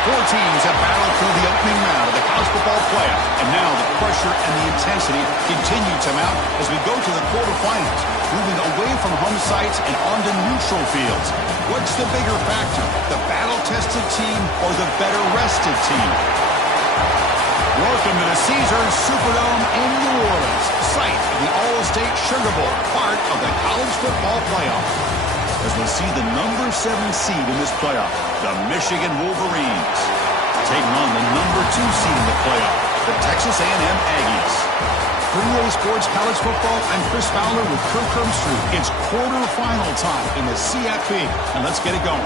Four teams have battled through the opening round of the college football playoff, and now the pressure and the intensity continue to mount as we go to the quarterfinals, moving away from home sites and onto neutral fields. What's the bigger factor, the battle-tested team or the better-rested team? Welcome to the Caesars Superdome in New Orleans, site of the All-State Sugar Bowl, part of the college football playoff. As we see the number 7 seed in this playoff, the Michigan Wolverines, taking on the number 2 seed in the playoff, the Texas A&M Aggies. For EA Sports College Football, I'm Chris Fowler with Kirk Herbstreit. It's quarterfinal time in the CFP, and let's get it going.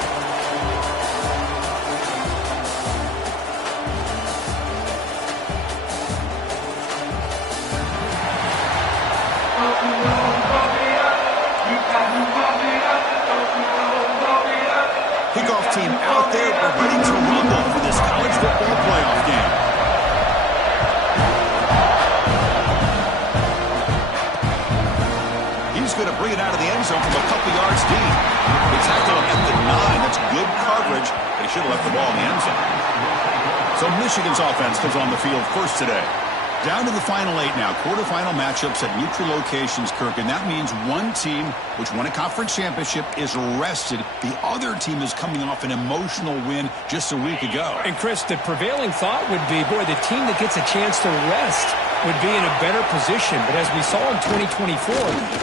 Kickoff team out there, we're ready to rumble for this college football playoff game. He's going to bring it out of the end zone from a couple yards deep. They tackle him at the 9. That's good coverage, but he should have left the ball in the end zone. So Michigan's offense comes on the field first today. Down to the final 8 now. Quarterfinal matchups at neutral locations, Kirk, and that means one team, which won a conference championship, is rested. The other team is coming off an emotional win just a week ago. And, Chris, the prevailing thought would be, boy, the team that gets a chance to rest would be in a better position. But as we saw in 2024,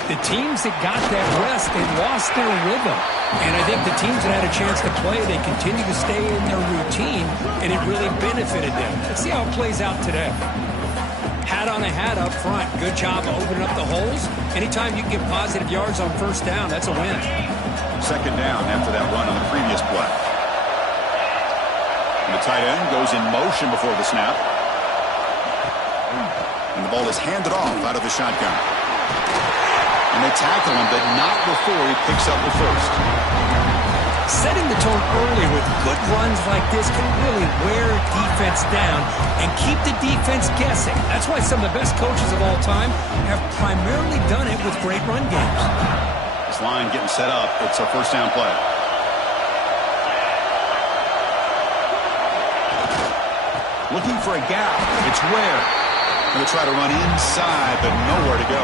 the teams that got that rest, they lost their rhythm. And I think the teams that had a chance to play, they continue to stay in their routine, and it really benefited them. Let's see how it plays out today. Hat on a hat up front. Good job opening up the holes. Anytime you can get positive yards on first down, that's a win. Second down after that run on the previous play. And the tight end goes in motion before the snap. And the ball is handed off out of the shotgun. And they tackle him, but not before he picks up the first. Setting the tone early with good runs like this can really wear defense down and keep the defense guessing. That's why some of the best coaches of all time have primarily done it with great run games. This line getting set up. It's a first down play. Looking for a gap. It's Ware. Going to try to run inside, but nowhere to go.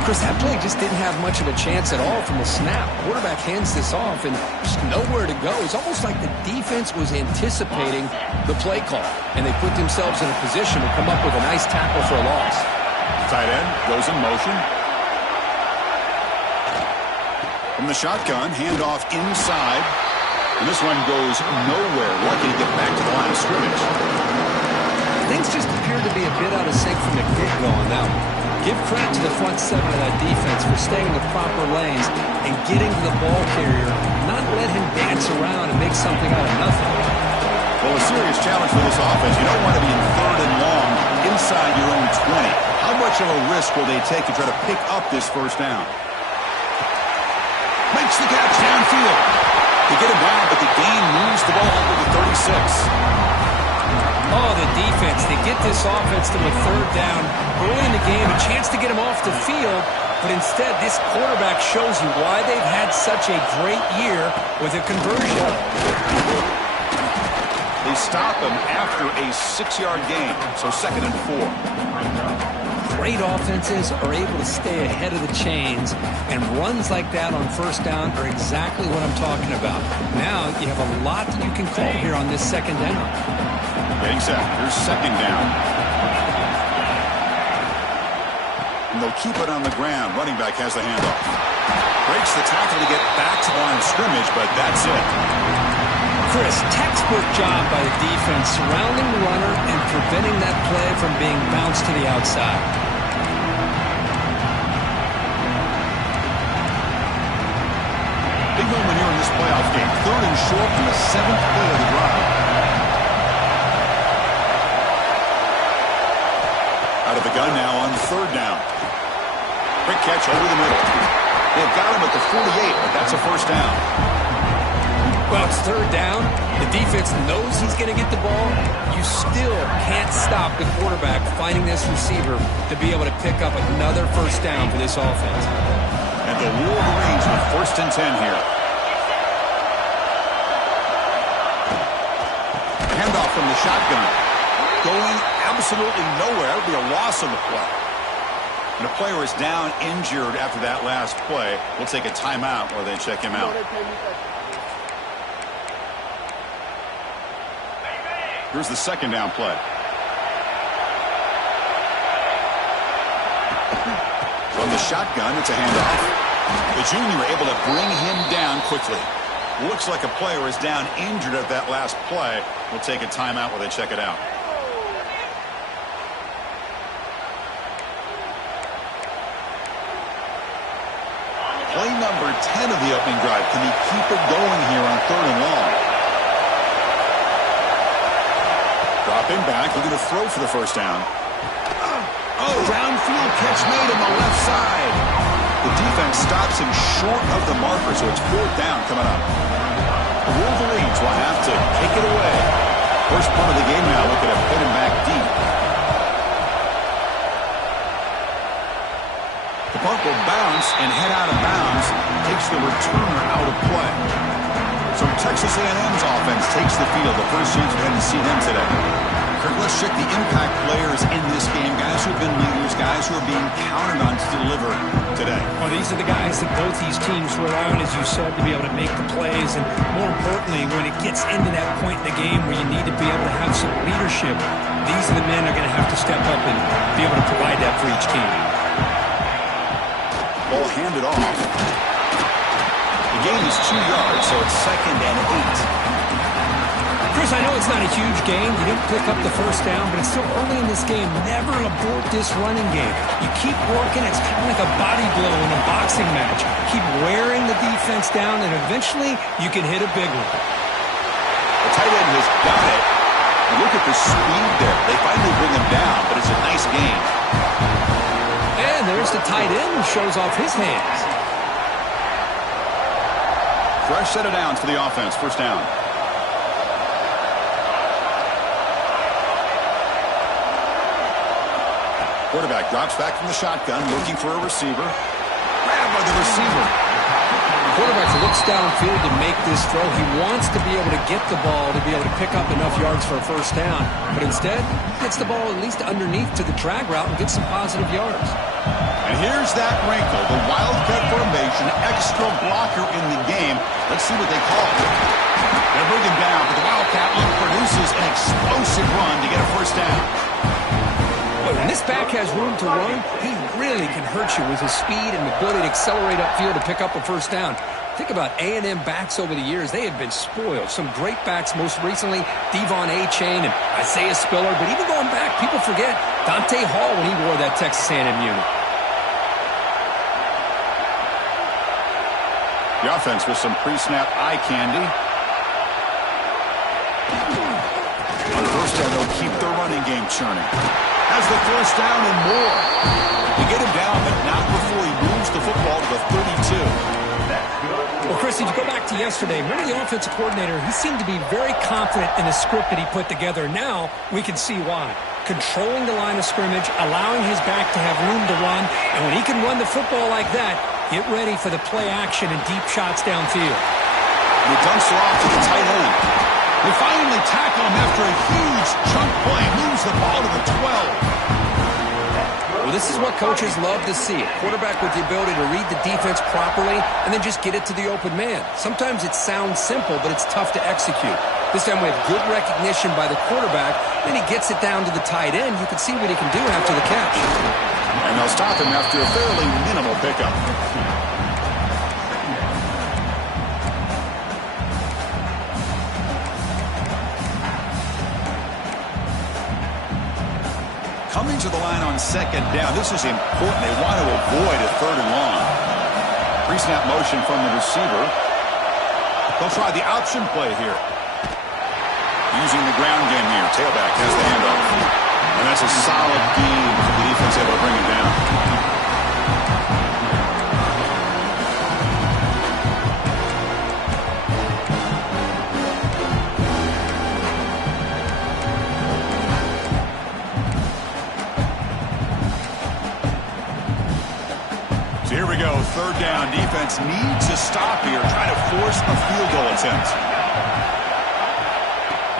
Chris, that play just didn't have much of a chance at all from the snap. Quarterback hands this off and just nowhere to go. It's almost like the defense was anticipating the play call, and they put themselves in a position to come up with a nice tackle for a loss. Tight end goes in motion. From the shotgun, handoff inside. And this one goes nowhere. Lucky to get back to the line of scrimmage. Things just appear to be a bit out of sync from the get-go on that one. Give credit to the front 7 of that defense for staying in the proper lanes and getting to the ball carrier, not let him dance around and make something out of nothing. Well, a serious challenge for this offense. You don't want to be in 3rd and long inside your own 20. How much of a risk will they take to try to pick up this first down? Makes the catch downfield. They get him down, but the gain moves the ball over to 36. Oh, the defense. They get this offense to a 3rd down early in the game, a chance to get him off the field, but instead this quarterback shows you why they've had such a great year with a conversion. They stop him after a 6-yard gain, so 2nd and 4. Great offenses are able to stay ahead of the chains, and runs like that on first down are exactly what I'm talking about. Now you have a lot that you can call here on this 2nd down. Getting set. Here's 2nd down. And they'll keep it on the ground. Running back has the handoff. Breaks the tackle to get back to the line of scrimmage, but that's it. Chris, textbook job by the defense surrounding the runner and preventing that play from being bounced to the outside. Big moment here in this playoff game. 3rd and short on the 7th play of the drive. Out of the gun now on 3rd down. Quick catch over the middle. They've got him at the 48, but that's a first down. Well, it's 3rd down. The defense knows he's going to get the ball. You still can't stop the quarterback finding this receiver to be able to pick up another first down for this offense. And the Wolverines with 1st and 10 here. from the shotgun. Going absolutely nowhere. It would be a loss on the play. And the player is down injured after that last play. We'll take a timeout while they check him out. Here's the second down play. From the shotgun, it's a handoff. The junior able to bring him down quickly. Looks like a player is down injured at that last play. We'll take a timeout while they check it out. Play number 10 of the opening drive. Can he keep it going here on 3rd and long? Dropping back, looking to throw for the first down. Oh, downfield catch made on the left side. The defense stops him short of the marker, so it's 4th down coming up. The Wolverines will have to take it away. First part of the game now, looking to put him back deep. The punt will bounce and head out of bounds. Takes the returner out of play. So Texas A&M's offense takes the field. The first chance we had to see them today. Kirk, let's check the impact players in this game. Guys who have been leaders, guys who are being counted on to deliver today. Well, these are the guys that both these teams rely on, as you said, to be able to make the plays. And more importantly, when it gets into that point in the game where you need to be able to have some leadership, these are the men that are going to have to step up and be able to provide that for each team. Ball handed off. The gain is 2 yards, so it's 2nd and 8. Chris, I know it's not a huge gain. You didn't pick up the first down, but it's still early in this game. Never abort this running game. You keep working. It's kind of like a body blow in a boxing match. Keep wearing the defense down, and eventually you can hit a big one. The tight end has got it. And look at the speed there. They finally bring him down, but it's a nice gain. And there's the tight end who shows off his hands. Fresh set of downs for the offense. First down. Quarterback drops back from the shotgun, looking for a receiver. Grabbed by the receiver. Quarterback looks downfield to make this throw. He wants to be able to get the ball to be able to pick up enough yards for a first down. But instead, he gets the ball at least underneath to the drag route and gets some positive yards. And here's that wrinkle, the wildcat formation, extra blocker in the game. Let's see what they call it. They bring him down, but the wildcat look produces an explosive run to get a first down. When this back has room to run, he really can hurt you with his speed and ability to accelerate upfield to pick up a first down. Think about A&M backs over the years. They have been spoiled. Some great backs, most recently Devon A-Chain and Isaiah Spiller. But even going back, people forget Dante Hall when he wore that Texas A&M unit. The offense with some pre-snap eye candy. On first down, they'll keep the running game churning. Has the first down and more. They get him down, but not before he moves the football to the 32. Well, Chris, if you go back to yesterday, remember the offensive coordinator, he seemed to be very confident in the script that he put together. Now we can see why. Controlling the line of scrimmage, allowing his back to have room to run, and when he can run the football like that, get ready for the play action and deep shots downfield. He dumps it off to the tight end. They finally tackle him after a huge chunk play. Moves the ball to the 12. Well, this is what coaches love to see. A quarterback with the ability to read the defense properly and then just get it to the open man. Sometimes it sounds simple, but it's tough to execute. This time we have good recognition by the quarterback. Then he gets it down to the tight end. You can see what he can do after the catch. And they'll stop him after a fairly minimal pickup. Coming to the line on second down. This is important. They want to avoid a 3rd and long. Pre-snap motion from the receiver. They'll try the option play here. Using the ground game here. Tailback has the handoff. And that's a solid gain for the defense able to bring him down. So here we go, 3rd down. Defense needs a stop here, trying to force a field goal attempt.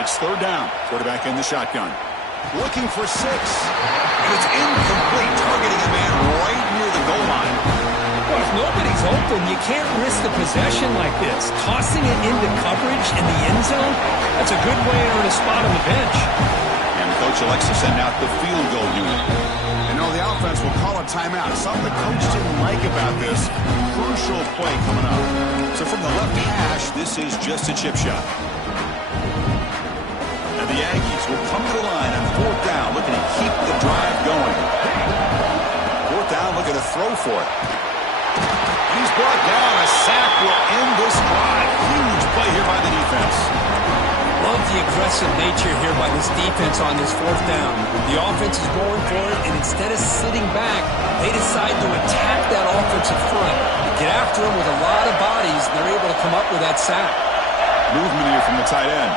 It's It's third down. Quarterback in the shotgun. Looking for 6. And it's incomplete, targeting a man right near the goal line. Well, if nobody's open, you can't risk the possession like this. Tossing it into coverage in the end zone, that's a good way to earn a spot on the bench. And coach elects to send out the field goal unit. And the offense will call a timeout. Something the coach didn't like about this. Crucial play coming up. So from the left hash, this is just a chip shot. And the Aggies will come to the line on fourth down, looking to keep the drive going. Fourth down, looking to throw for it. And he's brought down. A sack will end this drive. Huge play here by the defense. Love the aggressive nature here by this defense on this fourth down. The offense is going for it, and instead of sitting back, they decide to attack that offensive front. They get after them with a lot of bodies, and they're able to come up with that sack. Movement here from the tight end.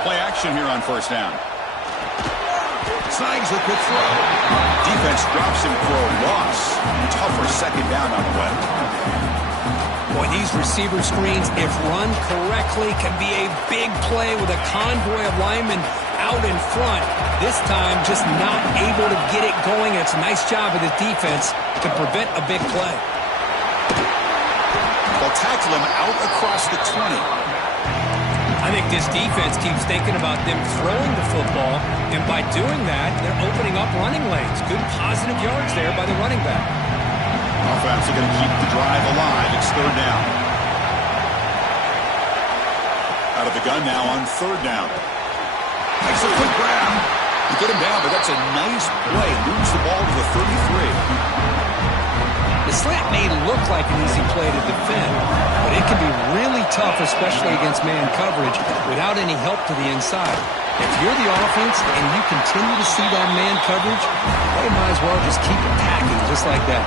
Play action here on first down. Snags the quick throw. Defense drops him for a loss. Tougher second down on the way. Boy, these receiver screens, if run correctly, can be a big play with a convoy of linemen out in front. This time, just not able to get it going. It's a nice job of the defense to prevent a big play. They'll tackle him out across the 20. I think this defense keeps thinking about them throwing the football, and by doing that, they're opening up running lanes. Good positive yards there by the running back. Offense are going to keep the drive alive. It's third down. Out of the gun now on third down. Makes a quick grab. You get him down, but that's a nice play. Moves the ball to the 33. The slant may look like an easy play to defend, but it can be really tough, especially against man coverage, without any help to the inside. If you're the offense and you continue to see that man coverage, they might as well just keep attacking just like that.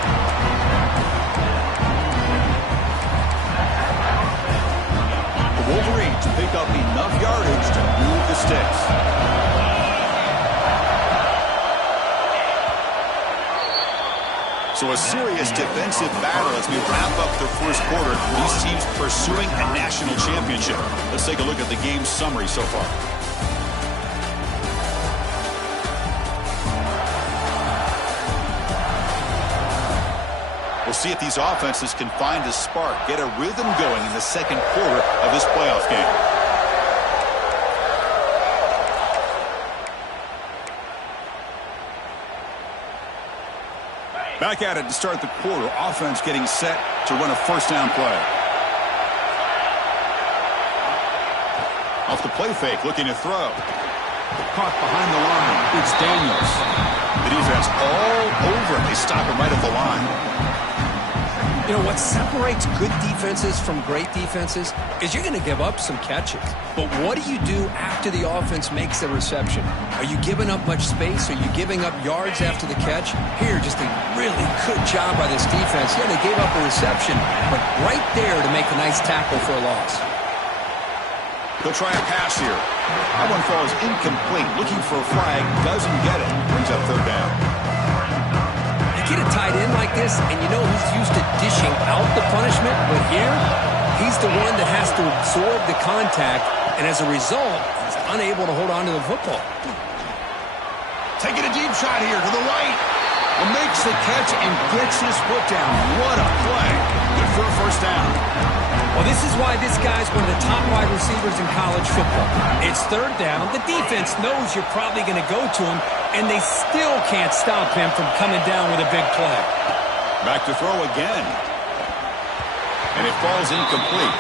The Wolverines pick up enough yardage to move the sticks. So a serious defensive battle as we wrap up the first quarter. These teams pursuing a national championship. Let's take a look at the game summary so far. We'll see if these offenses can find a spark, get a rhythm going in the second quarter of this playoff game. Back at it to start the quarter. Offense getting set to run a first down play. Off the play fake, looking to throw. Caught behind the line. It's Daniels. The defense all over him. They stop him right at the line. You know, what separates good defenses from great defenses is you're going to give up some catches. But what do you do after the offense makes the reception? Are you giving up much space? Are you giving up yards after the catch? Here, just a really good job by this defense. Yeah, they gave up a reception, but right there to make a nice tackle for a loss. He'll try a pass here. That one falls incomplete. Looking for a flag. Doesn't get it. Brings up third down. Get a tight end like this, and you know he's used to dishing out the punishment, but here, he's the one that has to absorb the contact, and as a result, he's unable to hold on to the football. Taking a deep shot here to the right. Makes the catch and gets his foot down. What a play. Good for a first down. Well, this is why this guy's one of the top wide receivers in college football. It's third down. The defense knows you're probably going to go to him, and they still can't stop him from coming down with a big play. Back to throw again. And it falls incomplete.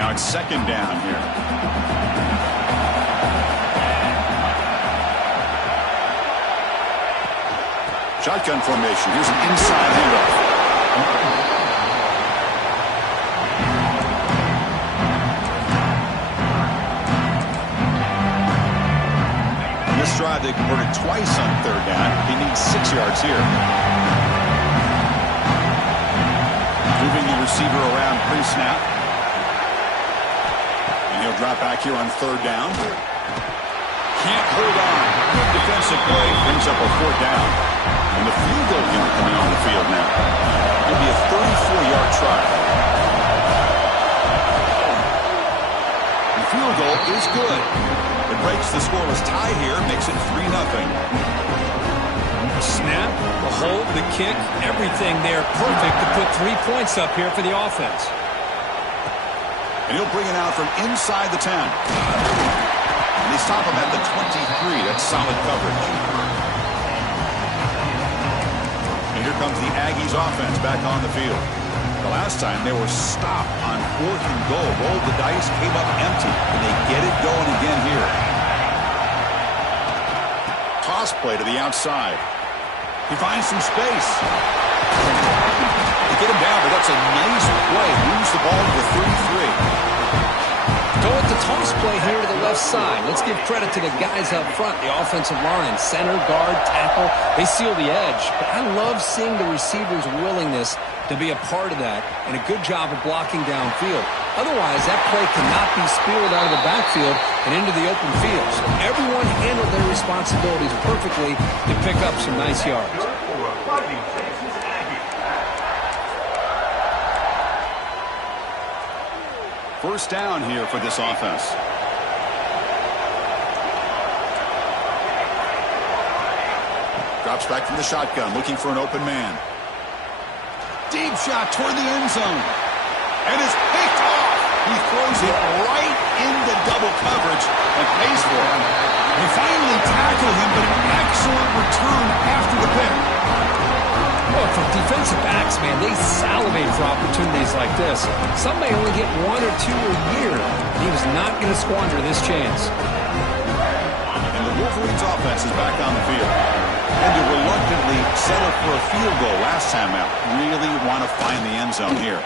Now it's second down here. Shotgun formation. Here's an inside handoff. In this drive, they converted twice on third down. He needs 6 yards here. Moving the receiver around pre-snap. And he'll drop back here on third down. Can't hold on. Good defensive play. Brings up a fourth down. And the field goal unit coming on the field now. is good. It breaks the scoreless tie here, makes it 3-0. Snap, the hold, the kick, everything there perfect to put 3 points up here for the offense. And he'll bring it out from inside the 10. And they stop him at the 23. That's solid coverage. And here comes the Aggies offense back on the field. The last time they were stopped on 4th and goal. Rolled the dice, came up empty. And they get it going again here. Toss play to the outside. He finds some space. They get him down, but that's a nice play. Moves the ball to the 33. Go with the toss play here to the left side. Let's give credit to the guys up front, the offensive line, center, guard, tackle. They seal the edge. But I love seeing the receiver's willingness to be a part of that and a good job of blocking downfield. Otherwise, that play cannot be spiraled out of the backfield and into the open field. So everyone handled their responsibilities perfectly to pick up some nice yards. First down here for this offense. Drops back from the shotgun, looking for an open man. Deep shot toward the end zone. And it's picked off. He throws it right into double coverage and pays for it. They finally tackle him, but an excellent return after the pick. Well, for defensive backs, man, they salivate for opportunities like this. Some may only get 1 or 2 a year. He was not going to squander this chance. And the Wolverines offense is back on the field. And to reluctantly settle for a field goal last time out. Really want to find the end zone here.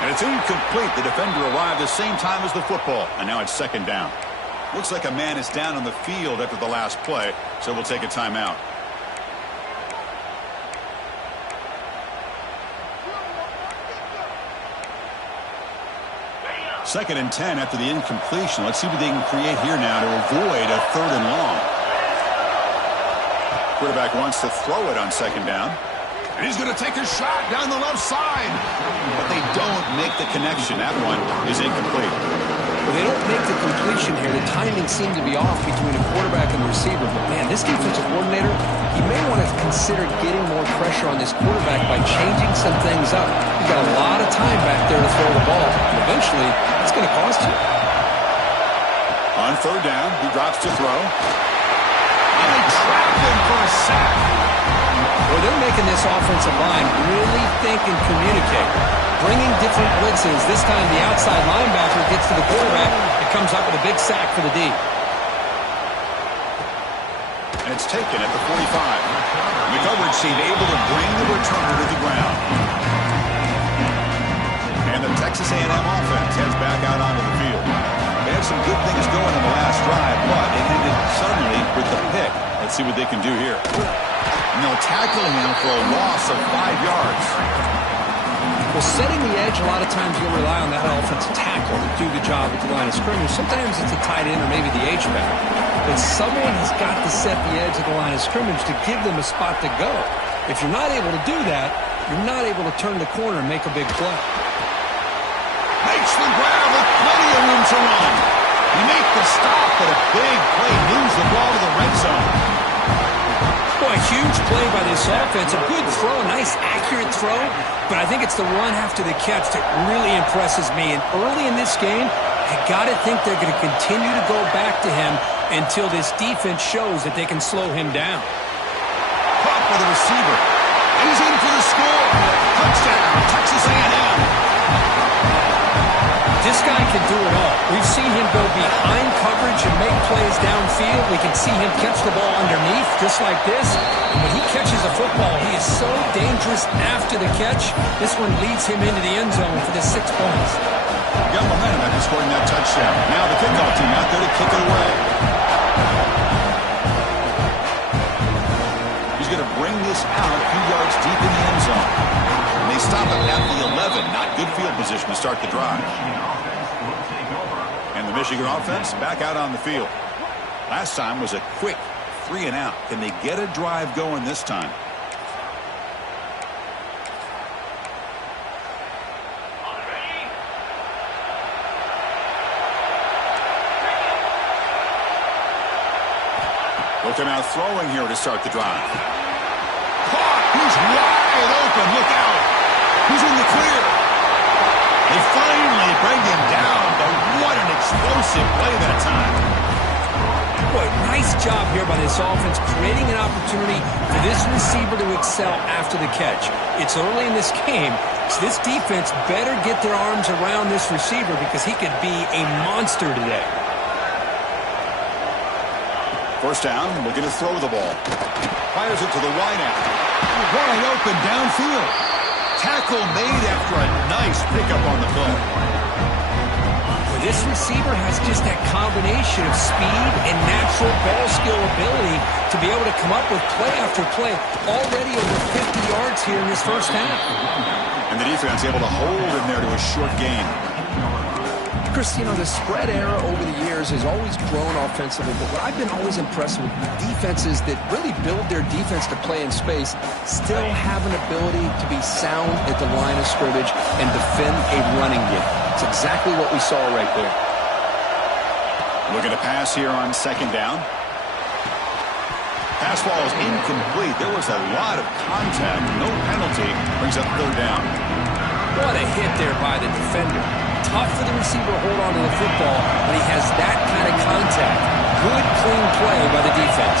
And it's incomplete. The defender arrived the same time as the football. And now it's second down. Looks like a man is down on the field after the last play, so we'll take a timeout. Second and 10 after the incompletion. Let's see what they can create here now to avoid a 3rd and long. Quarterback wants to throw it on second down. And he's going to take a shot down the left side. But they don't make the connection. That one is incomplete. Well, they don't make the completion here. The timing seemed to be off between a quarterback and the receiver. But, man, this defensive coordinator, he may want to consider getting more pressure on this quarterback by changing some things up. He's got a lot of time back there to throw the ball. And eventually, it's going to cost you. On 3rd down, he drops to throw. And they trap him for a sack. Well, they're making this offensive line really think and communicate. Bringing different blitzes. This time the outside linebacker gets to the quarterback. It comes up with a big sack for the D. And it's taken at the 45. The coverage team able to bring the returner to the ground. And the Texas A&M offense heads back out onto the field. They had some good things going in the last drive, but it ended suddenly with the pick. Let's see what they can do here. And they'll tackle him for a loss of 5 yards. Well, setting the edge, a lot of times you'll rely on that offensive tackle to do the job at the line of scrimmage. Sometimes it's a tight end or maybe the H-back. But someone has got to set the edge of the line of scrimmage to give them a spot to go. If you're not able to do that, you're not able to turn the corner and make a big play. Makes the grab with plenty of room to run. You make the stop, but a big play moves the ball to the red zone. Boy, a huge play by this offense. A good throw, a nice accurate throw. But I think it's the run after the catch that really impresses me. And early in this game, I got to think they're going to continue to go back to him until this defense shows that they can slow him down. Caught by the receiver. And he's in for the score. Touchdown, Texas A&M. This guy can do it all. We've seen him go behind coverage and make plays downfield. We can see him catch the ball underneath, just like this. And when he catches a football, he is so dangerous after the catch. This one leads him into the end zone for the 6 points. Got momentum after scoring that touchdown. Now the kickoff team out there to kick it away. He's going to bring this out a few yards deep in the end zone. And they stop him at the 11. Not good field position to start the drive. And the Michigan offense back out on the field. Last time was a quick 3 and out. Can they get a drive going this time? They'll come out throwing here to start the drive. Caught! He's wide open. Look out! He's in the clear. They finally bring him down, but what an explosive play that time. Boy, nice job here by this offense, creating an opportunity for this receiver to excel after the catch. It's early in this game, so this defense better get their arms around this receiver because he could be a monster today. First down, looking to throw the ball. Fires it to the wideout. Wide open downfield. Tackle made after a nice pickup on the play. This receiver has just that combination of speed and natural ball skill ability to be able to come up with play after play. Already over 50 yards here in this first half. And the defense able to hold him there to a short gain. Chris, you know, the spread era over the years has always grown offensively, but what I've been always impressed with defenses that really build their defense to play in space still have an ability to be sound at the line of scrimmage and defend a running game. It's exactly what we saw right there. Looking to pass here on second down. Pass ball is incomplete. There was a lot of contact. No penalty. Brings up third down. What a hit there by the defender. Tough for the receiver to hold on to the football when he has that kind of contact. Good, clean play by the defense.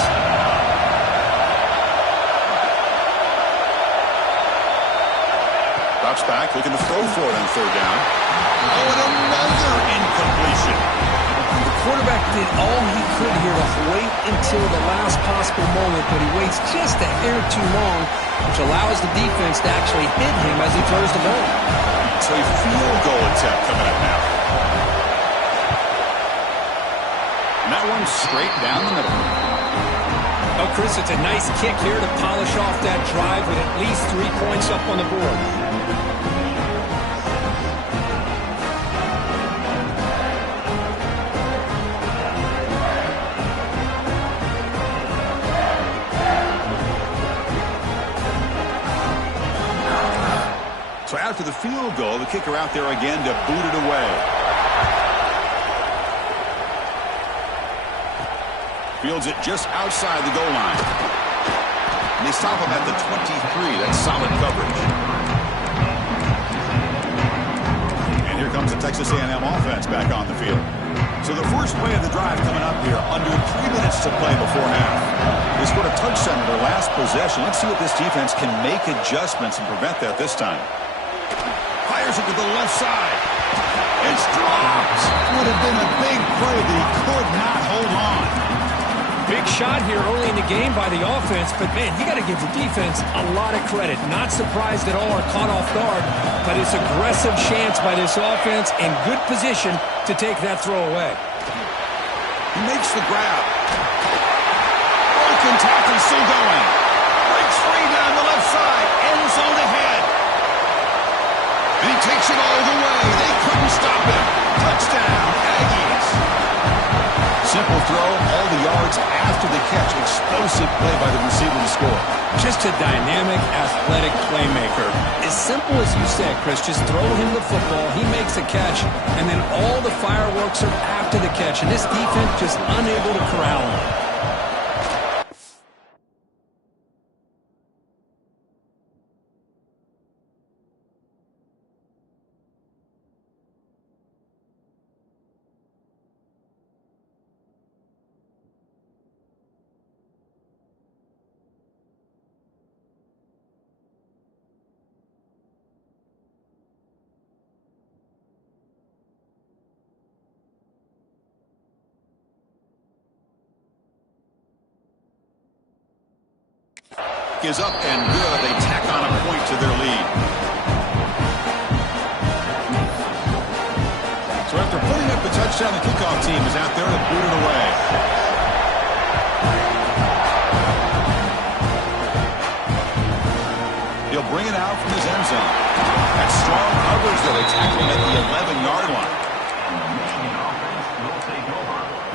Drops back, looking to throw for it on third down. Oh, and another incompletion. The quarterback did all he could here to wait until the last possible moment, but he waits just a hair too long, which allows the defense to actually hit him as he throws the ball. So a field goal attempt coming up now. And that one straight down the middle. Oh, Chris, it's a nice kick here to polish off that drive with at least 3 points up on the board. So after the field goal, the kicker out there again to boot it away. Fields it just outside the goal line. And they stop him at the 23. That's solid coverage. And here comes the Texas A&M offense back on the field. So the first play of the drive coming up here, under 3 minutes to play before half. They scored a touchdown in their last possession. Let's see if this defense can make adjustments and prevent that this time. Fires it to the left side. It's dropped. Would have been a big play, but he could not hold on. Big shot here early in the game by the offense, but man, you got to give the defense a lot of credit. Not surprised at all or caught off guard, but it's aggressive chance by this offense and good position to take that throw away. He makes the grab. Broken tackle still going. Breaks free down the left side. End zone ahead. And he takes it all the way. They couldn't stop him. Touchdown, Aggies. Simple throw, all the yards after the catch. Explosive play by the receiver to score. Just a dynamic, athletic playmaker. As simple as you said, Chris, just throw him the football, he makes a catch, and then all the fireworks are after the catch. And this defense just unable to corral him. Is up and good. They tack on a point to their lead. So after putting up the touchdown, the kickoff team is out there to boot it away. He'll bring it out from his end zone. That's strong coverage, though. They tackle him at the 11-yard line.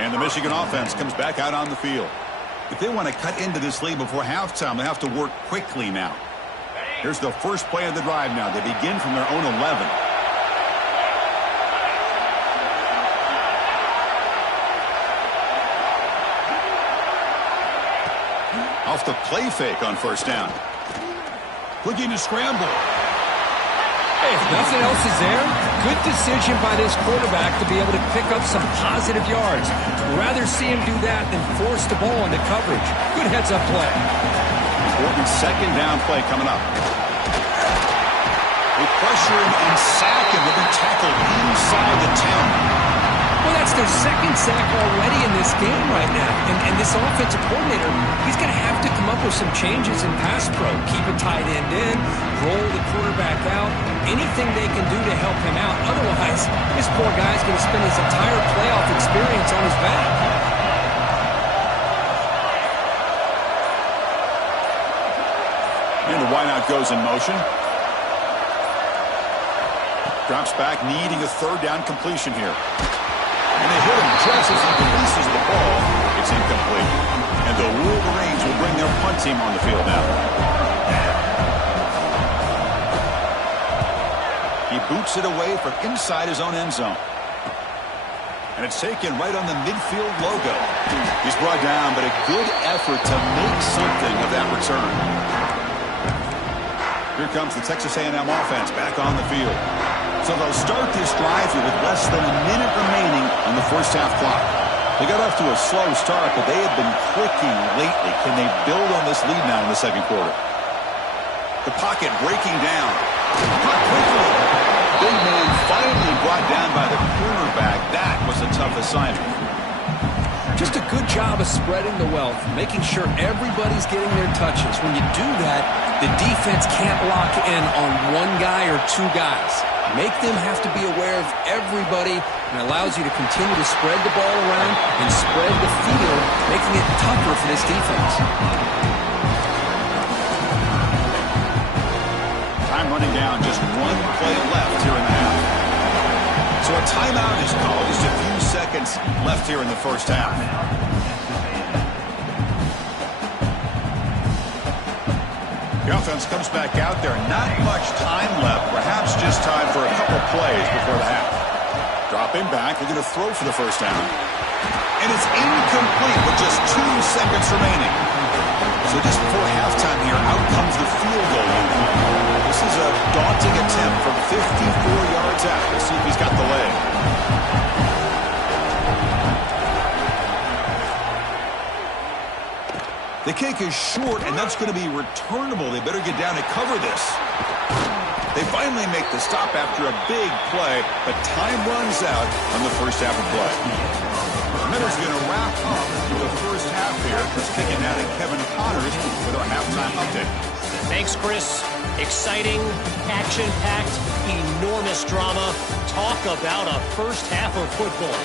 And the Michigan offense comes back out on the field. If they want to cut into this lead before halftime, they have to work quickly now. Here's the first play of the drive now. They begin from their own 11. Off the play fake on first down. Looking to scramble. Hey, if nothing else is there, good decision by this quarterback to be able to pick up some positive yards. Rather see him do that than force the ball into coverage. Good heads-up play. Important second down play coming up. They pressure him and sack him. They'll be tackled inside the 10. Well, that's their second sack already in this game right now. And this offensive coordinator, he's going to have to come up with some changes in pass pro. Keep a tight end in, roll the quarterback out, anything they can do to help him out. Otherwise, this poor guy's going to spend his entire playoff experience on his back. And the wideout goes in motion. Drops back, needing a third down completion here. And they hit him just as he releases the ball. It's incomplete. And the Wolverines will bring their punt team on the field now. He boots it away from inside his own end zone. And it's taken right on the midfield logo. He's brought down, but a good effort to make something of that return. Here comes the Texas A&M offense back on the field. So they'll start this drive here with less than a minute remaining on the first half clock. They got off to a slow start, but they have been clicking lately. Can they build on this lead now in the second quarter? The pocket breaking down. Caught quickly. Big man finally brought down by the cornerback. That was a tough assignment. Just a good job of spreading the wealth, making sure everybody's getting their touches. When you do that, the defense can't lock in on one guy or two guys. Make them have to be aware of everybody, and allows you to continue to spread the ball around and spread the field, making it tougher for this defense. Time running down, just one play left here in the half. So a timeout is called, just a few seconds left here in the first half. The offense comes back out there. Not much time left. Perhaps just time for a couple plays before the half. Dropping back. They're going to throw for the first down. And it's incomplete with just 2 seconds remaining. So just before halftime here, out comes the field goal unit. This is a daunting attempt from 54 yards out. Let's see if he's got the leg. The kick is short, and that's going to be returnable. They better get down and cover this. They finally make the stop after a big play, but time runs out on the first half of play. Miller's going to wrap up the first half here. Just kicking out at Kevin Connors with our halftime update. Thanks, Chris. Exciting, action-packed, enormous drama. Talk about a first half of football.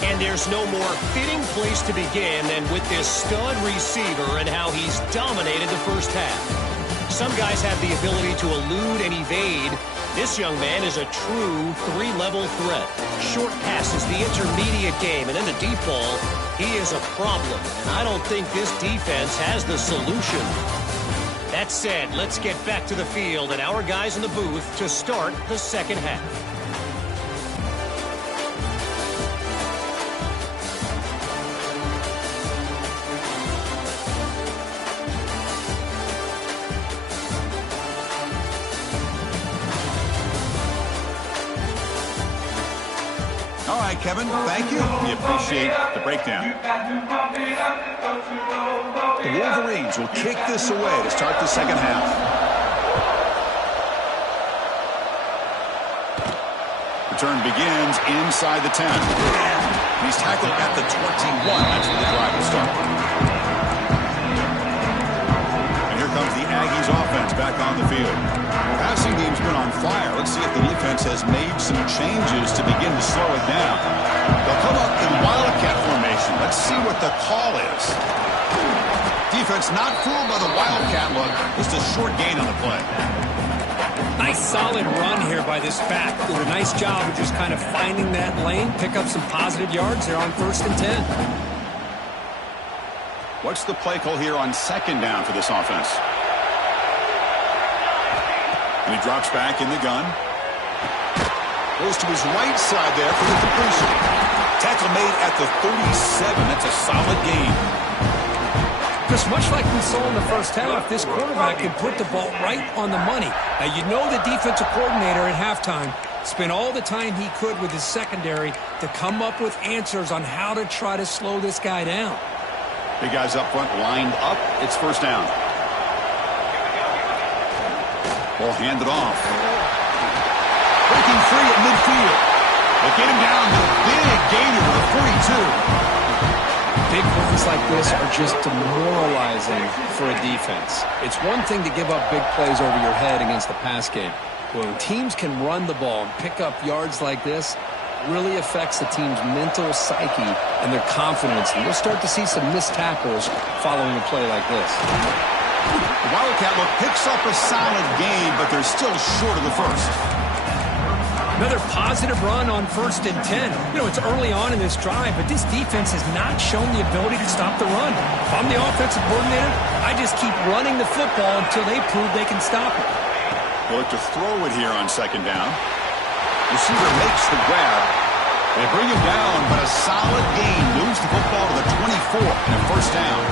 And there's no more fitting place to begin than with this stud receiver and how he's dominated the first half. Some guys have the ability to elude and evade. This young man is a true 3-level threat. Short passes, the intermediate game, and then the deep ball. He is a problem, and I don't think this defense has the solution. That said, let's get back to the field and our guys in the booth to start the second half. All right, Kevin, thank you. We appreciate the breakdown. The Wolverines will kick this away to start the second half. Return begins inside the 10. He's tackled at the 21. That's where the drive will start. And here comes the Aggies offense back on the field. Passing game's been on fire. Let's see if the defense has made some changes to begin to slow it down. They'll come up in Wildcat formation. Let's see what the call is. Defense not fooled by the Wildcat look. Just a short gain on the play. Nice solid run here by this back. Did a nice job of just kind of finding that lane, pick up some positive yards there on 1st and 10. What's the play call here on second down for this offense? And he drops back in the gun. Goes to his right side there for the completion. Tackle made at the 37. That's a solid gain. Because much like we saw in the first half, this quarterback can put the ball right on the money. Now, you know the defensive coordinator at halftime spent all the time he could with his secondary to come up with answers on how to try to slow this guy down. Big guys up front lined up. It's first down. Ball handed off. Breaking free at midfield. They get him down to a big gainer to the 42. Big runs like this are just demoralizing for a defense. It's one thing to give up big plays over your head against the pass game. When teams can run the ball and pick up yards like this, it really affects the team's mental psyche and their confidence. And you'll start to see some missed tackles following a play like this. The Wildcat look picks up a solid gain, but they're still short of the first. Another positive run on 1st and 10. You know, it's early on in this drive, but this defense has not shown the ability to stop the run. If I'm the offensive coordinator, I just keep running the football until they prove they can stop it. They'll look to throw it here on 2nd down. Receiver makes the grab. They bring him down, but a solid gain moves the football to the 24 and a first down.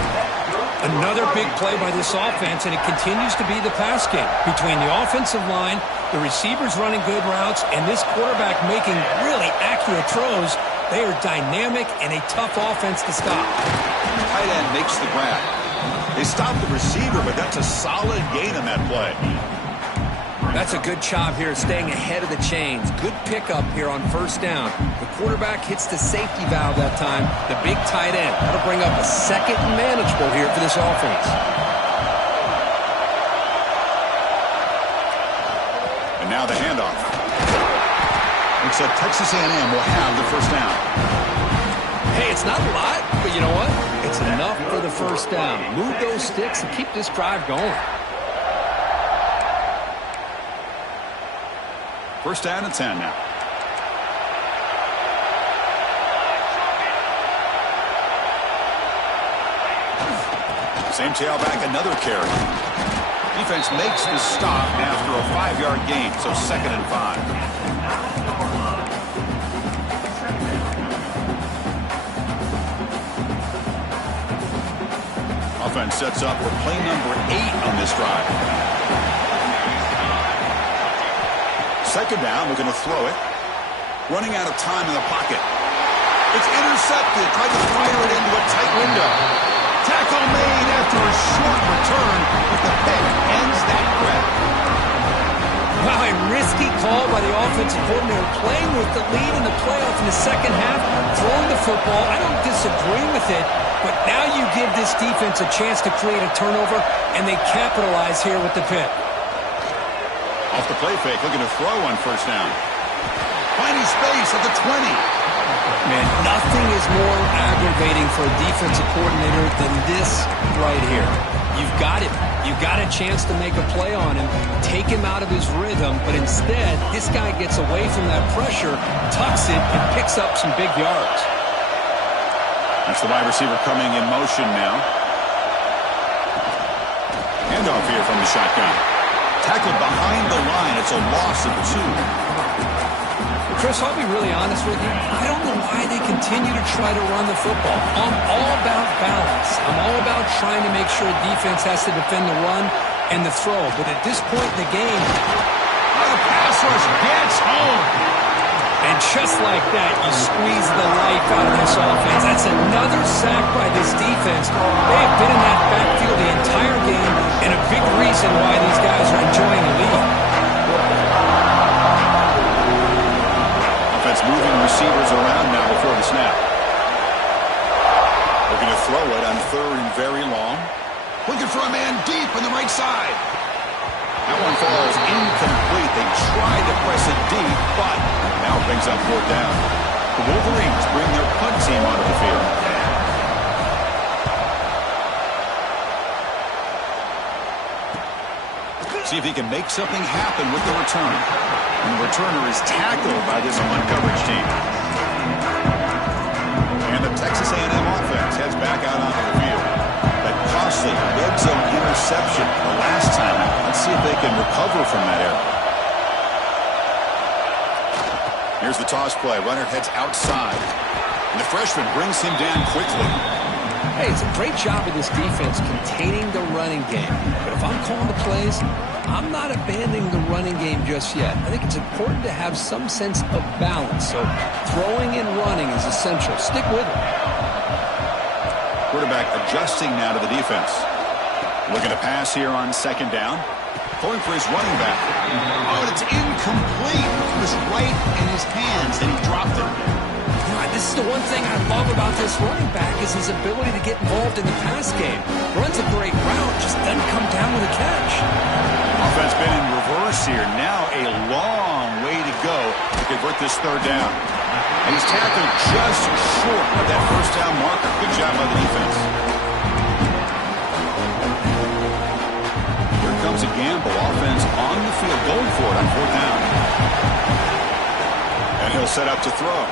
Another big play by this offense, and it continues to be the pass game. Between the offensive line, the receivers running good routes, and this quarterback making really accurate throws, they are dynamic and a tough offense to stop. Tight end makes the grab. They stop the receiver, but that's a solid gain on that play. That's a good job here staying ahead of the chains. Good pickup here on 1st down. The quarterback hits the safety valve that time. The big tight end. That'll bring up a 2nd and manageable here for this offense. And now the handoff. Looks like Texas A&M will have the first down. Hey, it's not a lot, but you know what? It's enough for the first down. Move those sticks and keep this drive going. First down and 10 now. Same tailback, another carry. Defense makes the stop after a 5-yard gain, so 2nd and 5. Offense sets up for play number 8 on this drive. 2nd down, we're going to throw it. Running out of time in the pocket. It's intercepted. Tried to fire it into a tight window. Tackle made after a short return, but the pick ends that grab. Wow, a risky call by the offensive coordinator, playing with the lead in the playoff in the second half, throwing the football. I don't disagree with it, but now you give this defense a chance to create a turnover, and they capitalize here with the pick. Off the play fake, looking to throw on 1st down. Finding space at the 20. Man, nothing is more aggravating for a defensive coordinator than this right here. You've got him. You've got a chance to make a play on him, take him out of his rhythm, but instead, this guy gets away from that pressure, tucks it, and picks up some big yards. That's the wide receiver coming in motion now. Handoff here from the shotgun. Tackled behind the line. It's a loss of 2. Chris, I'll be really honest with you. I don't know why they continue to try to run the football. I'm all about balance. I'm all about trying to make sure defense has to defend the run and the throw. But at this point in the game, the pass rush gets home. And just like that, you squeeze the life out of this offense. That's another sack by this defense. They have been in that backfield the entire game, and a big reason why these guys are enjoying the lead. Offense moving receivers around now before the snap. Looking to throw it on 3rd and very long. Looking for a man deep on the right side. That one falls incomplete. They tried to press it deep, but now brings up 4th down. The Wolverines bring their punt team onto the field. See if he can make something happen with the return. And the returner is tackled by this punt coverage team. And the Texas A&M offense heads back out onto the field. That costly red zone interception the last time. Let's see if they can recover from that error. Here's the toss play. Runner heads outside. And the freshman brings him down quickly. Hey, it's a great job of this defense containing the running game. But if I'm calling the plays, I'm not abandoning the running game just yet. I think it's important to have some sense of balance. So throwing and running is essential. Stick with it. Quarterback adjusting now to the defense. Looking to pass here on second down. Throwing for his running back. Oh, and it's incomplete. It was right in his hands, and he dropped it. This is the one thing I love about this running back is his ability to get involved in the pass game. Runs a great route, just doesn't come down with a catch. Offense been in reverse here. Now a long way to go to convert this third down. And he's tackled just short of that first down marker. Good job by the defense. Here comes a gamble. Offense on the field, going for it on fourth down. And he'll set up to throw.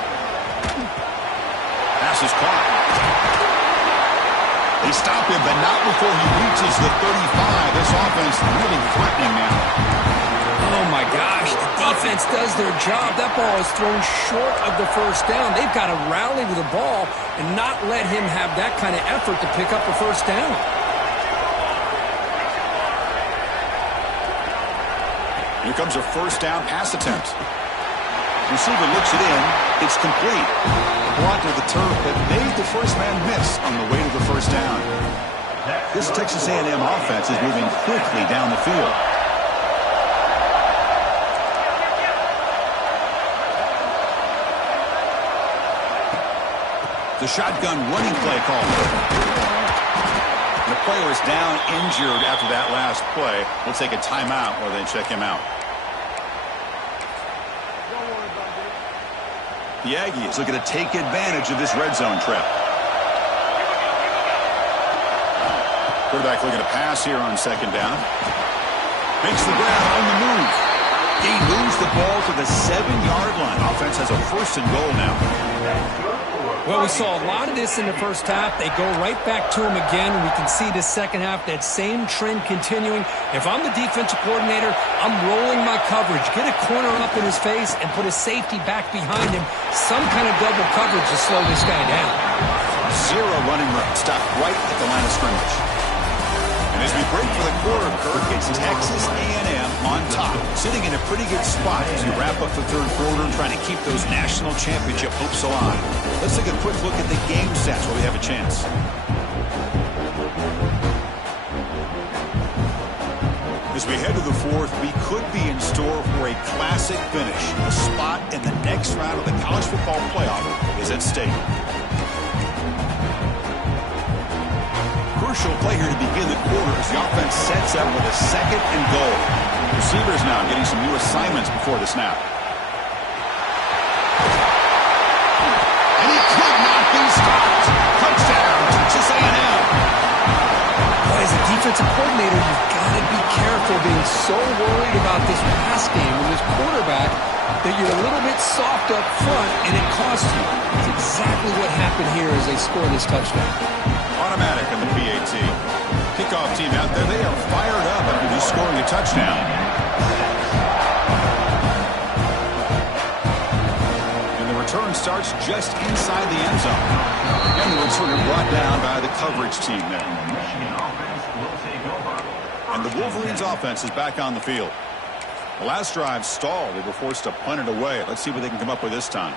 Pass is caught. They stop him, but not before he reaches the 35. This offense really threatening now. Oh, my gosh. The defense does their job. That ball is thrown short of the first down. They've got to rally with the ball and not let him have that kind of effort to pick up the first down. Here comes a first down pass attempt. Receiver looks it in. It's complete. Brought to the turf, but made the first man miss on the way to the first down. This Texas A&M offense is moving quickly down the field. The shotgun running play call. The player is down injured after that last play. We'll take a timeout while they check him out. The Aggies looking to take advantage of this red zone trap. Quarterback looking to pass here on second down. Makes the grab on the move. He moves the ball to the 7-yard line. Offense has a first and goal now. Well, we saw a lot of this in the first half. They go right back to him again. We can see the second half, that same trend continuing. If I'm the defensive coordinator, I'm rolling my coverage. Get a corner up in his face and put a safety back behind him. Some kind of double coverage to slow this guy down. Zero running room. Stopped right at the line of scrimmage. And as we break for the quarter, Kirk, it's Texas A&M on top, sitting in a pretty good spot as we wrap up the third quarter, trying to keep those national championship hopes alive. Let's take a quick look at the game stats where we have a chance. As we head to the fourth, we could be in store for a classic finish. A spot in the next round of the college football playoff is at stake. Crucial play here to begin the quarter as the offense sets up with a second and goal. Receivers now getting some new assignments before the snap. And he could not be stopped. Touchdown, Texas A&M. Boy, as a defensive coordinator, you've got to be careful being so worried about this pass game and this quarterback that you're a little bit soft up front and it costs you. It's exactly what happened here as they score this touchdown. Automatic on the PAT. Kickoff team out there. They are fired up after just scoring a touchdown. And the return starts just inside the end zone. And the returner brought down by the coverage team there. And the Wolverines offense is back on the field. The last drive stalled. They were forced to punt it away. Let's see what they can come up with this time.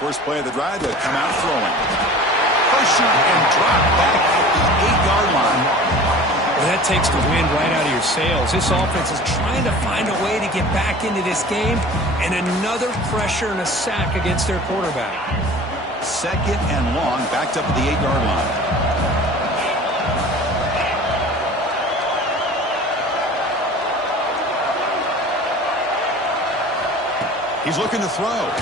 First play of the drive, they'll come out throwing. Pressure and drop back at the 8-yard line. Well, that takes the wind right out of your sails. This offense is trying to find a way to get back into this game, and another pressure and a sack against their quarterback. Second and long, backed up at the 8-yard line. He's looking to throw.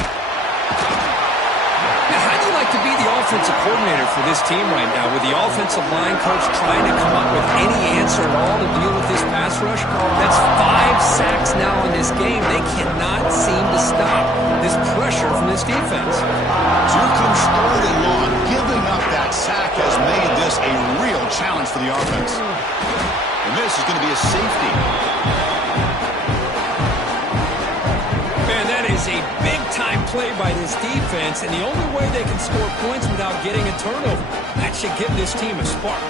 Now, how do you like to be the offensive coordinator for this team right now with the offensive line coach trying to come up with any answer at all to deal with this pass rush? That's 5 sacks now in this game. They cannot seem to stop this pressure from this defense. Here comes third and long. Giving up that sack has made this a real challenge for the offense. And this is going to be a safety. defense, and the only way they can score points without getting a turnover. That should give this team a spark.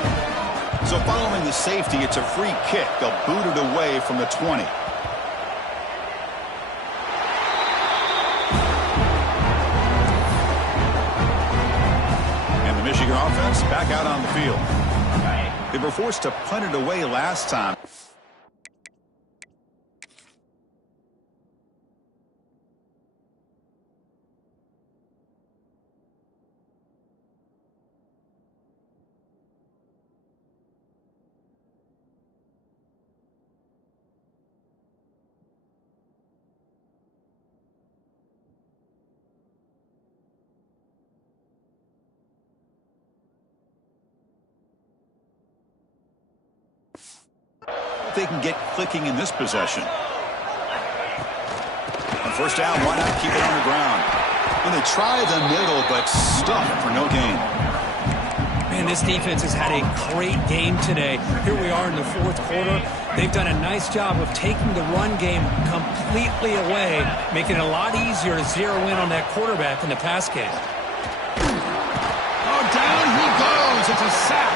So following the safety, it's a free kick. They'll boot it away from the 20. And the Michigan offense back out on the field. They were forced to punt it away last time. They can get clicking in this possession. On first down, why not keep it on the ground? And they try the middle, but stuffed for no gain. Man, this defense has had a great game today. Here we are in the fourth quarter. They've done a nice job of taking the run game completely away, making it a lot easier to zero in on that quarterback in the pass game. Oh, down he goes. It's a sack.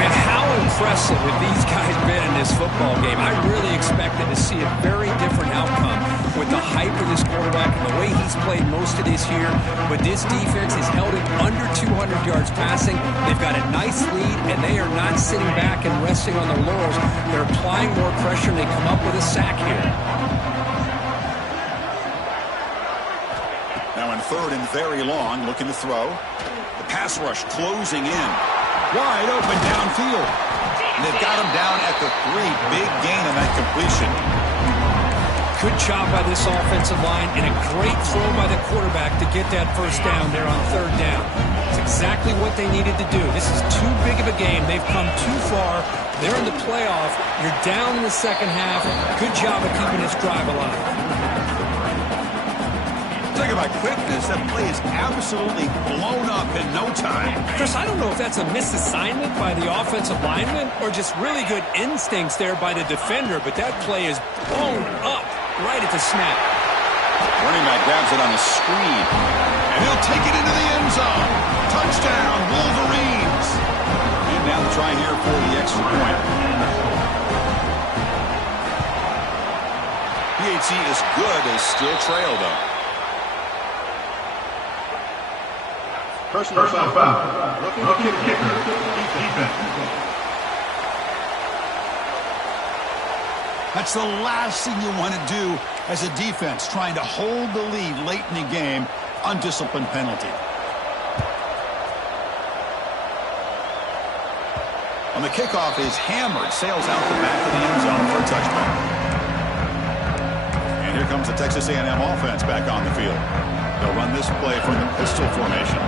Man, how impressive have these guys been in this football game? I really expected to see a very different outcome with the hype of this quarterback and the way he's played most of this year. But this defense has held him under 200 yards passing. They've got a nice lead, and they are not sitting back and resting on their laurels. They're applying more pressure, and they come up with a sack here. Now in third and very long, looking to throw. The pass rush closing in. Wide open downfield. And they've got him down at the 3. Big gain on that completion. Good job by this offensive line and a great throw by the quarterback to get that first down there on third down. It's exactly what they needed to do. This is too big of a game. They've come too far. They're in the playoff. You're down in the second half. Good job of keeping this drive alive. Talk about quickness. That play is absolutely blown up in no time. Chris, I don't know if that's a misassignment by the offensive lineman or just really good instincts there by the defender, but that play is blown up right at the snap. Running back grabs it on the screen, and he'll take it into the end zone. Touchdown, Wolverines. And now the try here for the extra point. PHC is good. They still trail, though. Personal foul. Looking kicker. Defense. That's the last thing you want to do as a defense, trying to hold the lead late in the game. Undisciplined penalty. On the kickoff is hammered, sails out the back of the end zone for a touchback. And here comes the Texas A&M offense back on the field. They'll run this play from the pistol formation.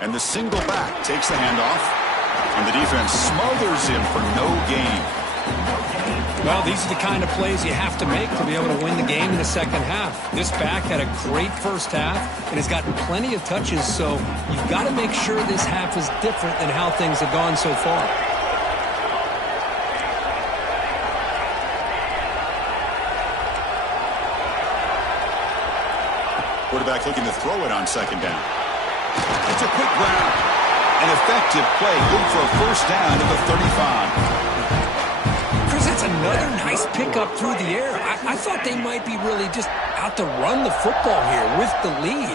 And the single back takes the handoff. And the defense smothers him for no gain. Well, these are the kind of plays you have to make to be able to win the game in the second half. This back had a great first half and has gotten plenty of touches, so you've got to make sure this half is different than how things have gone so far. Quarterback looking to throw it on second down. It's a quick route. An effective play, good for a first down at the 35. Chris, that's another nice pickup through the air. I thought they might be really just out to run the football here with the lead.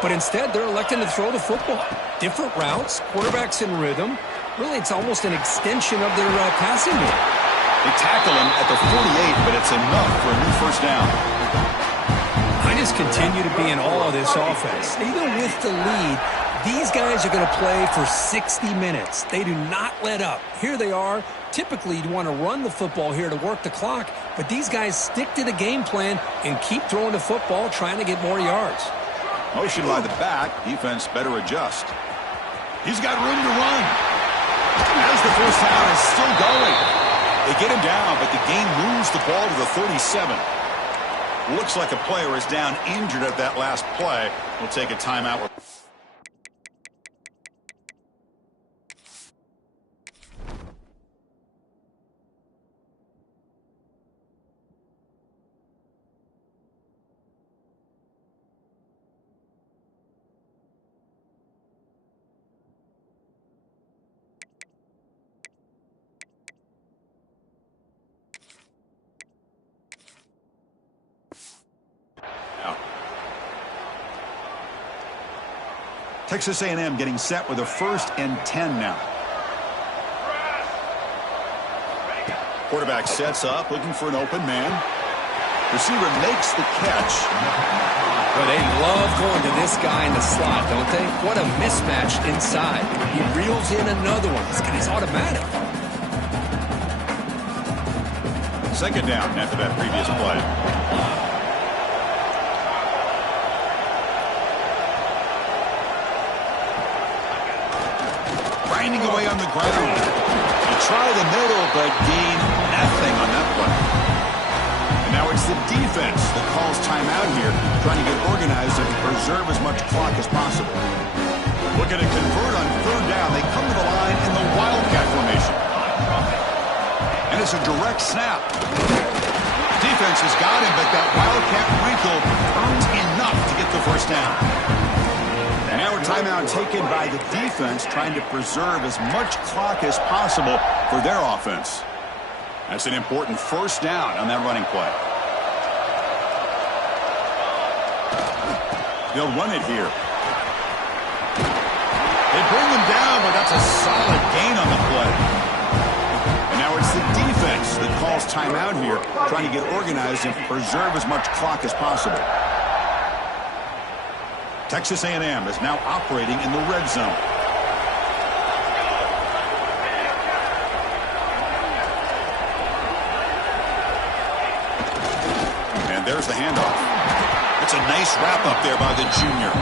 But instead, they're electing to throw the football. Different routes, quarterbacks in rhythm. Really, it's almost an extension of their passing game. They tackle him at the 48, but it's enough for a new first down. I just continue to be in awe of this offense. Even with the lead, these guys are going to play for 60 minutes. They do not let up. Here they are. Typically, you'd want to run the football here to work the clock, but these guys stick to the game plan and keep throwing the football, trying to get more yards. Motion by the back. Defense better adjust. He's got room to run. As the first down is still going. They get him down, but the game moves the ball to the 37. Looks like a player is down injured at that last play. We'll take a timeout. Texas A&M getting set with a 1st and 10 now. Quarterback sets up, looking for an open man. Receiver makes the catch. Well, they love going to this guy in the slot, don't they? What a mismatch inside. He reels in another one. This guy's automatic. Second down after that previous play. Grinding away on the ground. He tried the middle, but gained nothing on that play. And now it's the defense that calls timeout here, trying to get organized and preserve as much clock as possible. Looking to convert on 3rd down. They come to the line in the Wildcat formation. And it's a direct snap. Defense has got him, but that Wildcat wrinkle earns enough to get the first down. Now a timeout taken by the defense, trying to preserve as much clock as possible for their offense. That's an important first down on that running play. They'll run it here. They bring him down, but that's a solid gain on the play. And now it's the defense that calls timeout here, trying to get organized and preserve as much clock as possible. Texas A&M is now operating in the red zone. And there's the handoff. It's a nice wrap up there by the junior.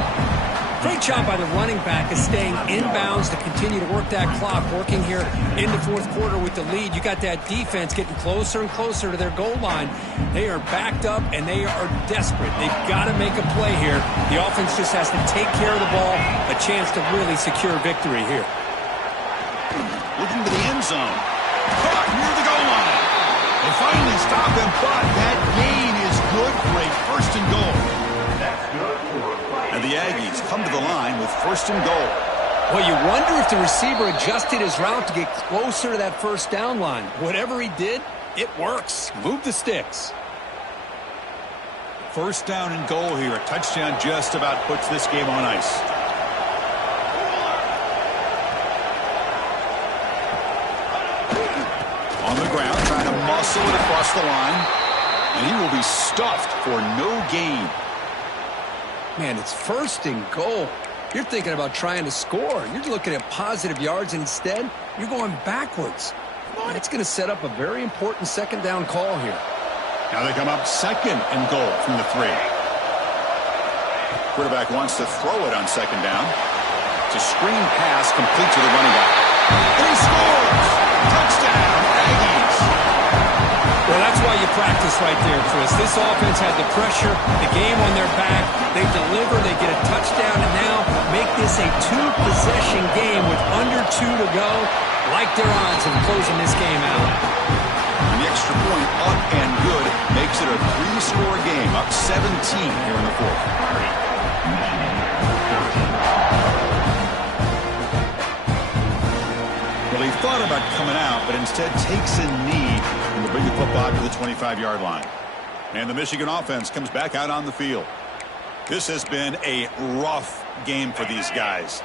Great job by the running back of staying inbounds to continue to work that clock, working here in the 4th quarter with the lead. You got that defense getting closer and closer to their goal line. They are backed up, and they are desperate. They've got to make a play here. The offense just has to take care of the ball, a chance to really secure victory here. Looking to the end zone. Caught near the goal line. They finally stop him, but that gain is good for a 1st and goal. That's good for a play. And the Aggies come to the line with 1st and goal. Well, you wonder if the receiver adjusted his route to get closer to that first down line. Whatever he did, it works. Move the sticks. 1st down and goal here. A touchdown just about puts this game on ice. On the ground, trying to muscle it across the line. And he will be stuffed for no gain. Man, it's 1st and goal. You're thinking about trying to score. You're looking at positive yards, and instead, you're going backwards. Come on, it's going to set up a very important 2nd down call here. Now they come up 2nd and goal from the 3. Quarterback wants to throw it on second down. It's a screen pass complete to the running back. And he scores! Touchdown, Aggies! Well, that's why you practice right there, Chris. This offense had the pressure, the game on their back. They deliver, they get a touchdown, and now make this a two-possession game with under 2 to go. Like their odds of closing this game out. And the extra point up and good makes it a 3-score game, up 17 here in the fourth. Well, he thought about coming out, but instead takes a knee and will bring the football to the 25-yard line. And the Michigan offense comes back out on the field. This has been a rough game for these guys.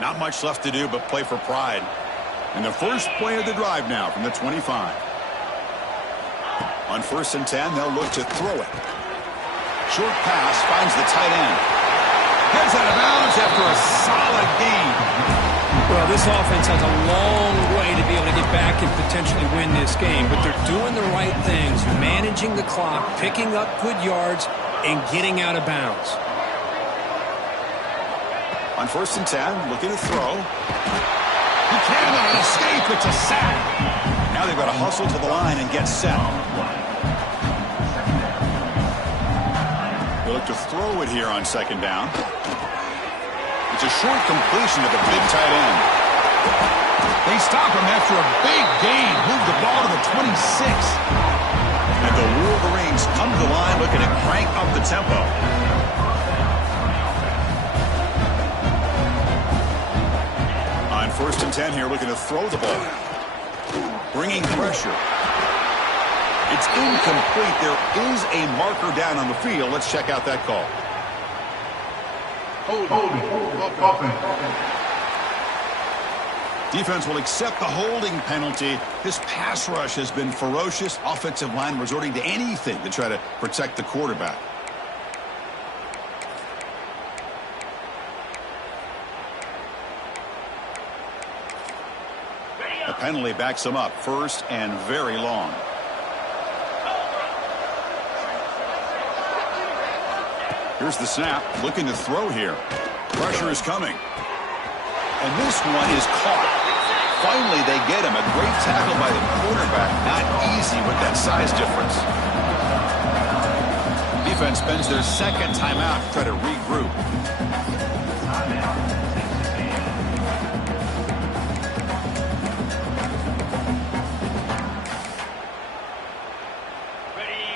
Not much left to do but play for pride. And the first play of the drive now from the 25. On 1st and 10, they'll look to throw it. Short pass finds the tight end. Heads out of bounds after a solid gain. Well, this offense has a long way to be able to get back and potentially win this game, but they're doing the right things, managing the clock, picking up good yards, and getting out of bounds. On 1st and 10, looking to throw. He can't let it escape. It's a sack. Now they've got to hustle to the line and get set. They look to throw it here on second down. It's a short completion to the big tight end. They stop him after a big gain. Move the ball to the 26. And the Wolverines come to the line looking to crank up the tempo. On 1st and 10 here, looking to throw the ball. Bringing pressure. It's incomplete. There is a marker down on the field. Let's check out that call. Defense will accept the holding penalty. This pass rush has been ferocious. Offensive line resorting to anything to try to protect the quarterback. The penalty backs them up. 1st and very long. Here's the snap. Looking to throw here. Pressure is coming. And this one is caught. Finally, they get him. A great tackle by the quarterback. Not easy with that size difference. Defense spends their second timeout to try to regroup.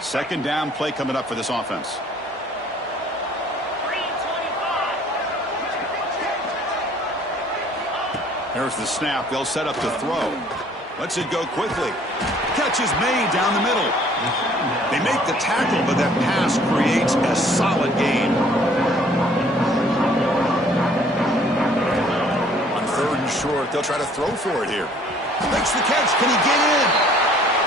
Second down play coming up for this offense. There's the snap. They'll set up to throw. Lets it go quickly. Catch is made down the middle. They make the tackle, but that pass creates a solid gain. On 3rd and short, they'll try to throw for it here. Makes the catch. Can he get in?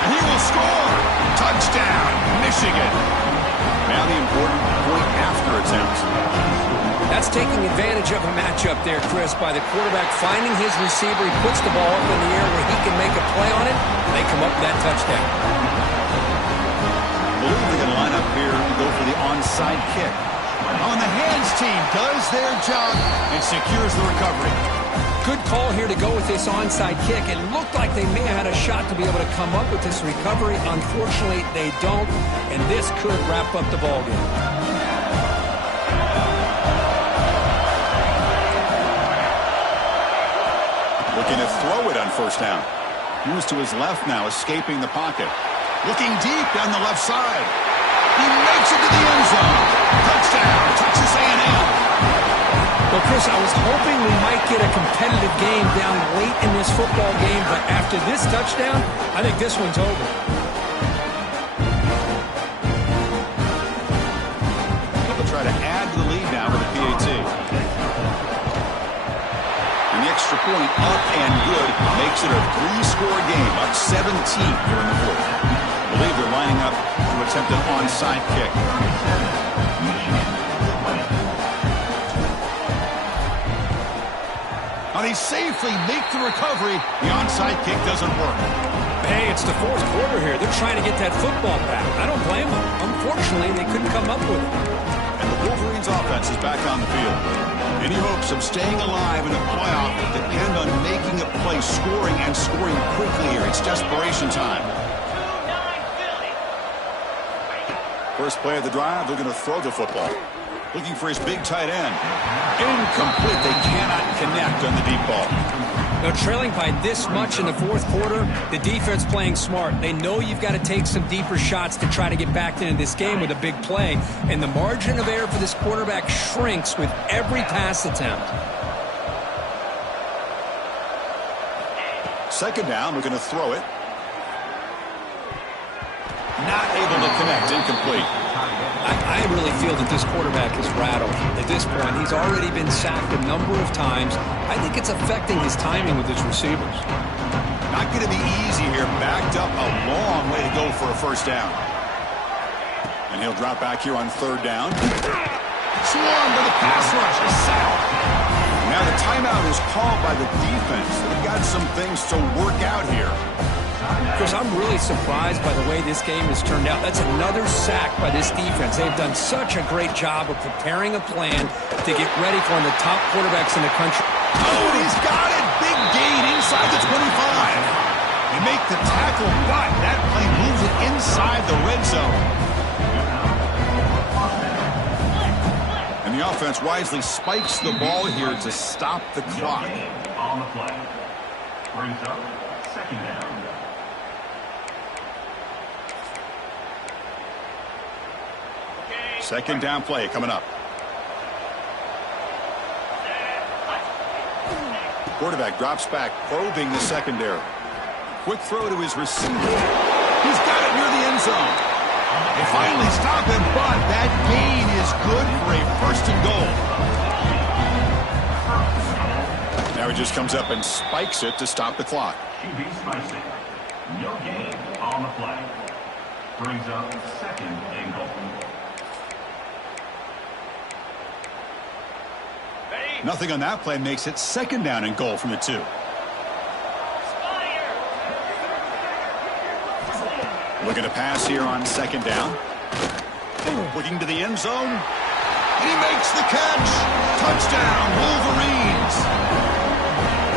And he will score. Touchdown, Michigan. Now the important point after attempt. That's taking advantage of a matchup there, Chris, by the quarterback finding his receiver. He puts the ball up in the air where he can make a play on it. They come up with that touchdown. I believe they're going to line up here and go for the onside kick. On the hands team does their job and secures the recovery. Good call here to go with this onside kick. It looked like they may have had a shot to be able to come up with this recovery. Unfortunately, they don't, and this could wrap up the ballgame. Looking to throw it on 1st down. Moves to his left now, escaping the pocket. Looking deep down the left side. He makes it to the end zone. Touchdown, Texas A&M. Well, Chris, I was hoping we might get a competitive game down late in this football game, but after this touchdown, I think this one's over. They'll try to add to the lead now with a PAT. And the extra point up and good makes it a 3-score game, up 17 here in the fourth. I believe they're lining up to attempt an onside kick. Now they safely make the recovery. The onside kick doesn't work. Hey, it's the 4th quarter here. They're trying to get that football back. I don't blame them. Unfortunately, they couldn't come up with it. And the Wolverines offense is back on the field. Any hopes of staying alive in a playoff depend on making a play, scoring and scoring quickly here. It's desperation time. First play of the drive, they're going to throw the football. Looking for his big tight end. Incomplete. They cannot connect on the deep ball. Now, trailing by this much in the fourth quarter, the defense playing smart. They know you've got to take some deeper shots to try to get back into this game with a big play. And the margin of error for this quarterback shrinks with every pass attempt. Second down, we're going to throw it. Not able to connect, incomplete. I really feel that this quarterback is rattled. At this point, he's already been sacked a number of times. I think it's affecting his timing with his receivers. Not going to be easy here. Backed up a long way to go for a first down. And he'll drop back here on third down. Swarmed by the pass rush. A sack. Now the timeout is called by the defense. They've got some things to work out here. Chris, I'm really surprised by the way this game has turned out. That's another sack by this defense. They've done such a great job of preparing a plan to get ready for one of the top quarterbacks in the country. Oh, he's got it. Big gain inside the 25. They make the tackle, but that play moves it inside the red zone. And the offense wisely spikes the ball here to stop the clock. On the play. Brings up second down. Second down play coming up. Quarterback drops back, probing the secondary. Quick throw to his receiver. He's got it near the end zone. They finally stop him, but that gain is good for a first and goal. Now he just comes up and spikes it to stop the clock. QB spicy. No gain on the play. Brings up second and goal. Nothing on that play makes it second down and goal from the 2. Looking to pass here on second down. Looking to the end zone. He makes the catch. Touchdown, Wolverines.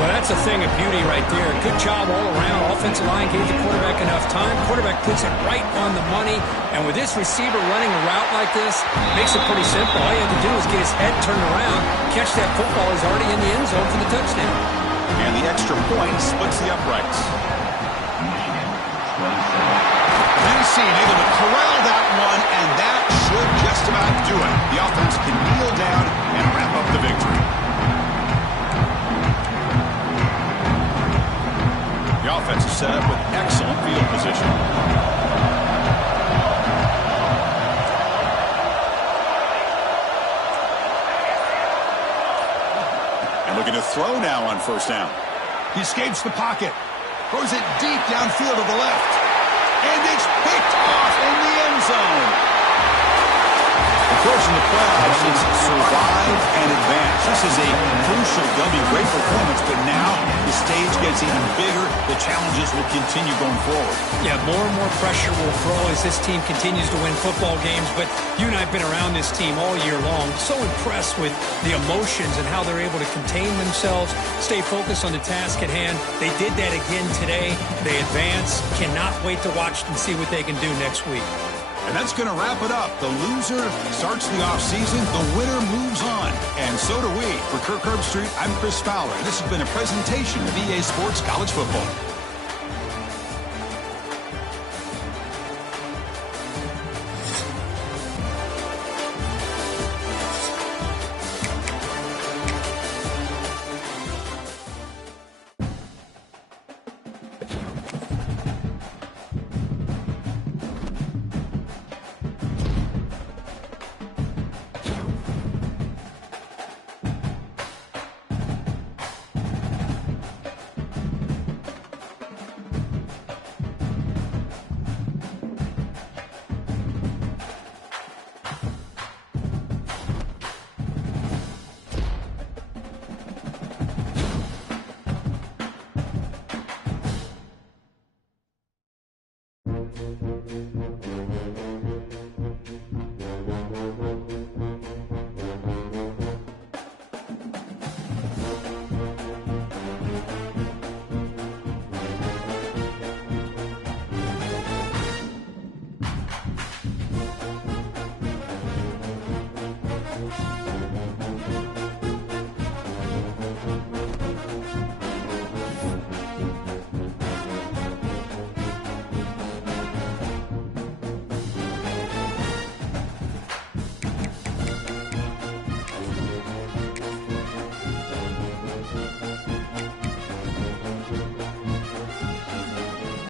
Well, that's a thing of beauty right there. Good job all around. Offensive line gave the quarterback enough time. Quarterback puts it right on the money. And with this receiver running a route like this, makes it pretty simple. All you have to do is get his head turned around, catch that football. He's already in the end zone for the touchdown. And the extra point splits the uprights. Tennessee able to corral that one, and that should just about do it. The offense can kneel down and wrap up the victory. The offense is set up with excellent field position. And looking to throw now on first down. He escapes the pocket. Throws it deep downfield to the left. And it's picked off in the end zone. Of course, in the playoffs, it's survive and advance. This is a crucial W. Great performance, but now the stage gets even bigger. The challenges will continue going forward. Yeah, more and more pressure will grow as this team continues to win football games. But you and I have been around this team all year long. So impressed with the emotions and how they're able to contain themselves, stay focused on the task at hand. They did that again today. They advance. Cannot wait to watch and see what they can do next week. And that's going to wrap it up. The loser starts the offseason. The winner moves on. And so do we. For Kirk Herbstreit, I'm Chris Fowler. And this has been a presentation of EA Sports College Football.